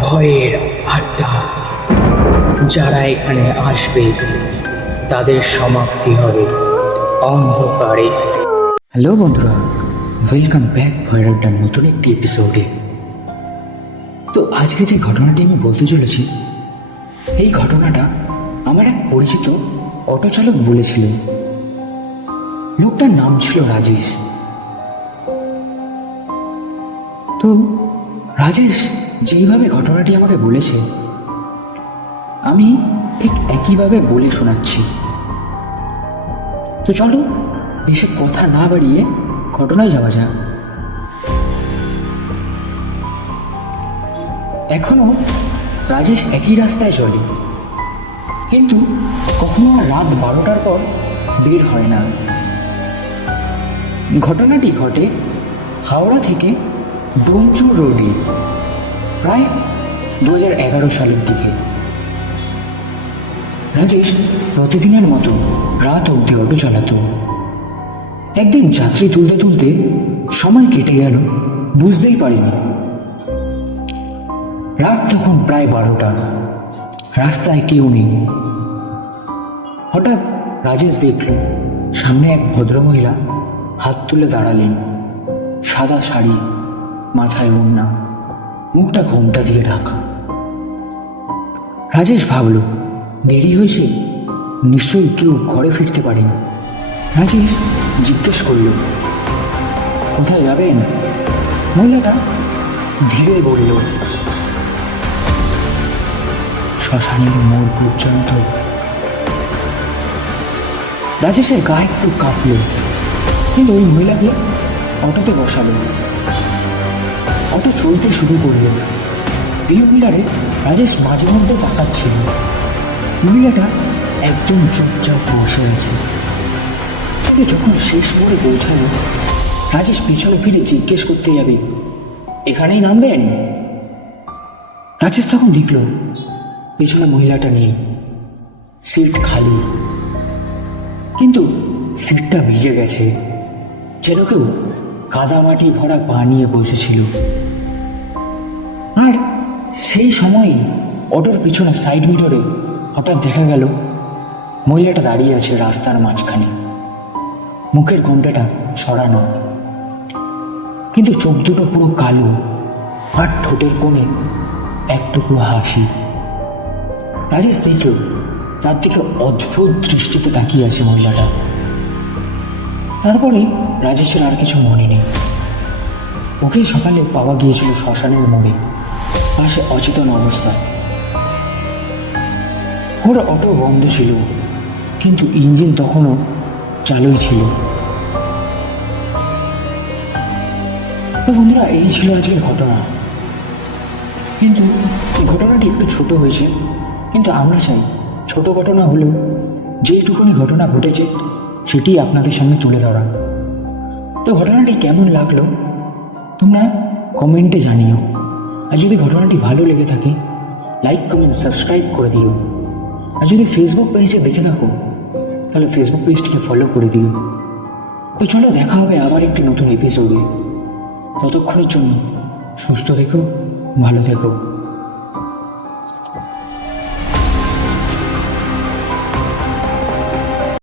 ভয়ের আড্ডা। যারা এখানে আসবে তাদের সমাপ্তি হবে অন্ধকারে। হ্যালো বন্ধুরা, ওয়েলকাম ব্যাক ভয়ের আড্ডার নতুন একটি এপিসোডে। তো আজকে যে ঘটনাটি আমি বলতে চলেছি, এই ঘটনাটা আমার এক পরিচিত অটো চালক বলেছিল। লোকটার নাম ছিল রাজেশ। তো রাজেশ যেইভাবে ঘটনাটি আমাকে বলেছে, আমি ঠিক একইভাবে বলে শোনাচ্ছি। তো চলো বেশি কথা না বাড়িয়ে ঘটনায় যাওয়া যাক। এখনো রাজেশ একই রাস্তায় চলে, কিন্তু কখনো আর রাত 12টার পর বের হয় না। ঘটনাটি ঘটে হাওড়া থেকে ডোমচুর রোডে, প্রায় 2011 সালের দিকে। রাজেশ প্রতিদিনের মতো রাত অবধি অটো চালাতো। একদিন যাত্রী তুলতে তুলতে সময় কেটে গেল, বুঝতেই পারেনি। রাত তখন প্রায় 12টা, রাস্তায় কেউ নেই। হঠাৎ রাজেশ দেখল সামনে এক ভদ্রমহিলা হাত তুলে দাঁড়ালেন। সাদা শাড়ি, মাথায় ওড়না, মুখটা ঘোমটা দিয়ে ঢাকা। রাজেশ ভাবল দেরি হয়েছে, নিশ্চয়ই কেউ ঘরে ফিরতে পারেনি। রাজেশ জিজ্ঞেস করল, কোথায় যাবেন? মহিলাটা ধীরে বলল, শ্মশানের মোড় পর্যন্ত। রাজেশের গা একটু কাঁপল, কিন্তু ওই মহিলাকে অটোতে বসালো। অটো চলতে শুরু করল। ভিউ মিরারে রাজেশ মাঝে মধ্যে তাকাচ্ছিল। মহিলাটা একদম চুপচাপ বসে আছে। কিন্তু যখন শেষ মোড়ে পৌঁছালো, রাজেশ পিছনে ফিরে জিজ্ঞেস করতে যাবে, এখানেই নামবেন? রাজেশ তখন দেখল পেছনে মহিলাটা নেই, সিট খালি। কিন্তু সিটটা ভিজে গেছে, যেন কেউ কাদামাটি ভরা পা নিয়ে বসেছিল। আর সেই সময় অটোর পিছনে সাইড মিররে হঠাৎ দেখা গেল মহিলাটা দাঁড়িয়ে আছে রাস্তার মাঝখানে, মুখের ঘোমটাটা সরানো, কিন্তু চোখ দুটো পুরো কালো, আর ঠোঁটের কোণে এক টুকরো হাসি। রাজেশ দেখল তার দিকে অদ্ভুত দৃষ্টিতে তাকিয়ে আছে মহিলাটা। তারপরে রাজেশের আর কিছু মনে নেই। ওকে সকালে পাওয়া গিয়েছিল শ্মশানের মোড়ে, পাশে অচেতন অবস্থায়। ওর অটো বন্ধ ছিল, কিন্তু ইঞ্জিন তখনও চালুই ছিল। তো বন্ধুরা, এই ছিল আজকের ঘটনা। কিন্তু ঘটনাটি একটু ছোট হয়েছে, কিন্তু আমরা চাই ছোট ঘটনা হলেও যেইটুকুনি ঘটনা ঘটেছে সেটি আপনাদের সামনে তুলে ধরা। তো ঘটনাটি কেমন লাগলো তোমরা কমেন্টে জানিও। আর যদি ঘটনাটি ভালো লেগে থাকে, লাইক, কমেন্ট, সাবস্ক্রাইব করে দিও। আর যদি ফেসবুক পেজে দেখে থাকো, তাহলে ফেসবুক পেজটিকে ফলো করে দিও। তো চলো, দেখা হবে আবার একটি নতুন এপিসোডে। ততক্ষণের জন্য সুস্থ থেকো, ভালো থেকো।